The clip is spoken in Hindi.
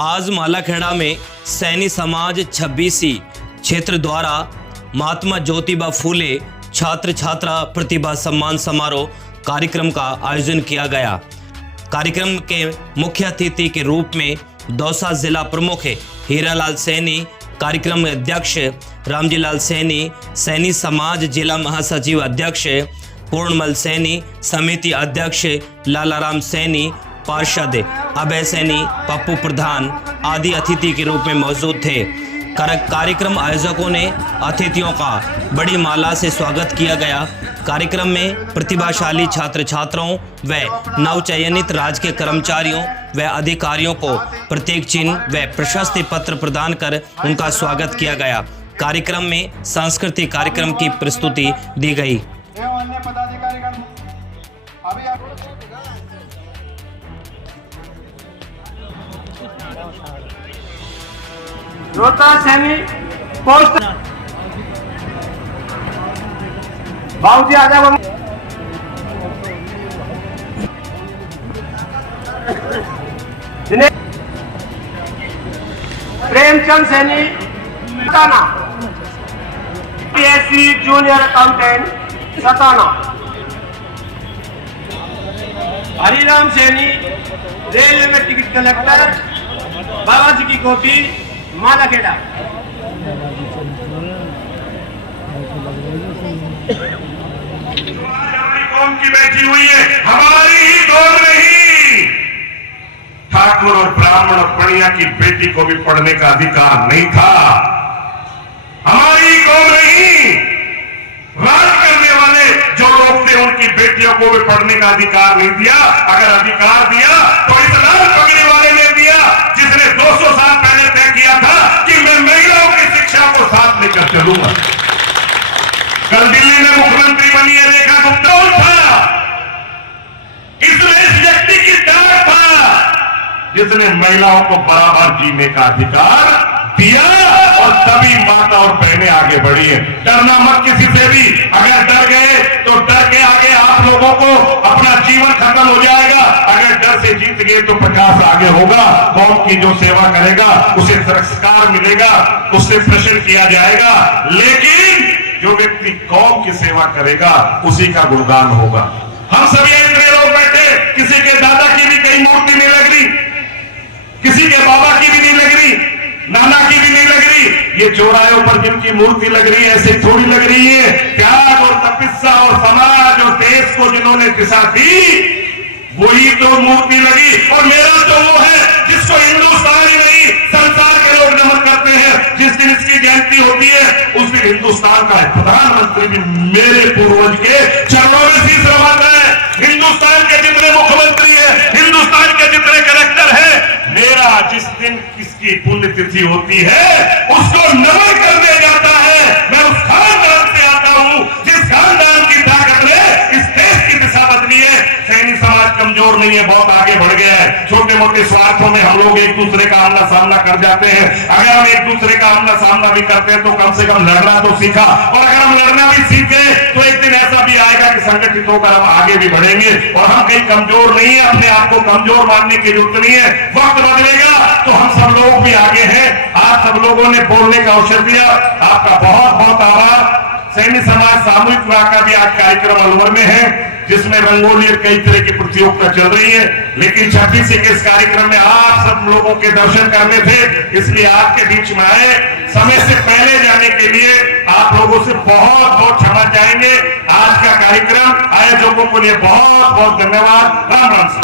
आज मालाखेड़ा में सैनी समाज 26वीं क्षेत्र द्वारा महात्मा ज्योतिबा फूले छात्र छात्रा प्रतिभा सम्मान समारोह कार्यक्रम का आयोजन किया गया। कार्यक्रम के मुख्य अतिथि के रूप में दौसा जिला प्रमुख हीरालाल सैनी, कार्यक्रम अध्यक्ष रामजीलाल सैनी, सैनी समाज जिला महासचिव अध्यक्ष पूर्णमल सैनी, समिति अध्यक्ष लालाराम सैनी, पार्षद अभय सैनी, पप्पू प्रधान आदि अतिथि के रूप में मौजूद थे। कार्यक्रम आयोजकों ने अतिथियों का बड़ी माला से स्वागत किया गया। कार्यक्रम में प्रतिभाशाली छात्र छात्राओं व नवचयनित राजकीय कर्मचारियों व अधिकारियों को प्रतीक चिन्ह व प्रशस्ति पत्र प्रदान कर उनका स्वागत किया गया। कार्यक्रम में सांस्कृतिक कार्यक्रम की प्रस्तुति दी गई। सैनी पोस्ट बाबूजी आ जाओ। Premchand Saini Satana, PSC junior accountant Satana. Hariram Saini railway में टिकट कलेक्टर, बाबाजी की कोठी मालाखेड़ा। हमारी कौम की बैठी हुई है, हमारी ही कौम नहीं। ठाकुर और ब्राह्मण और पणिया की बेटी को भी पढ़ने का अधिकार नहीं था। हमारी कौम नहीं। राज करने वाले जो लोग थे उनकी बेटियों को भी पढ़ने का अधिकार नहीं दिया। अगर अधिकार दिया तो इस्लाम पकड़ने वाले ने दिया, जिसने 200 साल पहले तय किया था कि मैं महिलाओं की शिक्षा को साथ लेकर चलूंगा। कल दिल्ली में मुख्यमंत्री बनी है, देखा तुम कौन था? इसमें इस व्यक्ति की डाक था जिसने महिलाओं को बराबर जीने का अधिकार दिया, और तभी माता और बहनें आगे बढ़ी है। डरना मत किसी से भी। अगर डर गए तो डर के आगे आप लोगों को अपना जीवन खत्म हो जाएगा। अगर डर से जीत गए तो 50 आगे होगा। कौम की जो सेवा करेगा उसे पुरस्कार मिलेगा, उससे प्रश्न किया जाएगा। लेकिन जो व्यक्ति कौम की सेवा करेगा उसी का गुणगान होगा। हम सभी इतने लोग बैठे, किसी के दादा की भी कहीं मूर्ति नहीं लग रही, किसी के बाबा की भी नहीं लग रही, नाना की भी नहीं लग रही। ये चौराहों पर जिनकी मूर्ति लग रही है ऐसे थोड़ी लग रही है। त्याग और तपस्या और समाज और देश को जिन्होंने दिशा दी वही तो मूर्ति लगी। और मेरा तो वो है जिसको हिंदुस्तान ही नहीं संसार के लोग नमन करते हैं। जिस दिन इसकी जयंती होती है उस दिन हिंदुस्तान का प्रधानमंत्री भी मेरे पूर्वज के चरणों में शीश नवाता है। हिंदुस्तान के जितने मुख्यमंत्री है, हिंदुस्तान के जितने कलेक्टर है, मेरा जिस दिन इसकी पुण्यतिथि होती है उसको नमन करने जाता है। मैं उस खानदान से आता हूं जिस खानदान की ताकत ने इस देश की दिशा बदली है। सैनी समाज कमजोर नहीं है, बहुत आगे बढ़ गया है। छोटे मोटे स्वार्थों में हम लोग एक दूसरे का आमना सामना कर जाते हैं। अगर हम एक दूसरे का आमना सामना भी करते हैं तो कम से कम लड़ना तो सीखा। और अगर हम लड़ना भी सीखे तो एक दिन ऐसा भी आएगा कि संगठित होकर हम आगे भी बढ़ेंगे। और हम कहीं कमजोर नहीं है, अपने आप को कमजोर मानने की जरूरत नहीं है। वक्त बदलेगा तो हम सब लोग भी आगे हैं। आज सब लोगों ने बोलने का अवसर दिया, आपका बहुत बहुत आभार। सैनी समाज सामूहिक विवाह का भी आज कार्यक्रम अलवर में है, जिसमें रंगोली और कई तरह की प्रतियोगिता चल रही है। लेकिन 26 के इस कार्यक्रम में आप सब लोगों के दर्शन करने थे, इसलिए आपके बीच में आए। समय से पहले जाने के लिए आप लोगों से बहुत बहुत क्षमा चाहेंगे। आज का कार्यक्रम आयोजकों के लिए बहुत बहुत धन्यवाद। राम राम।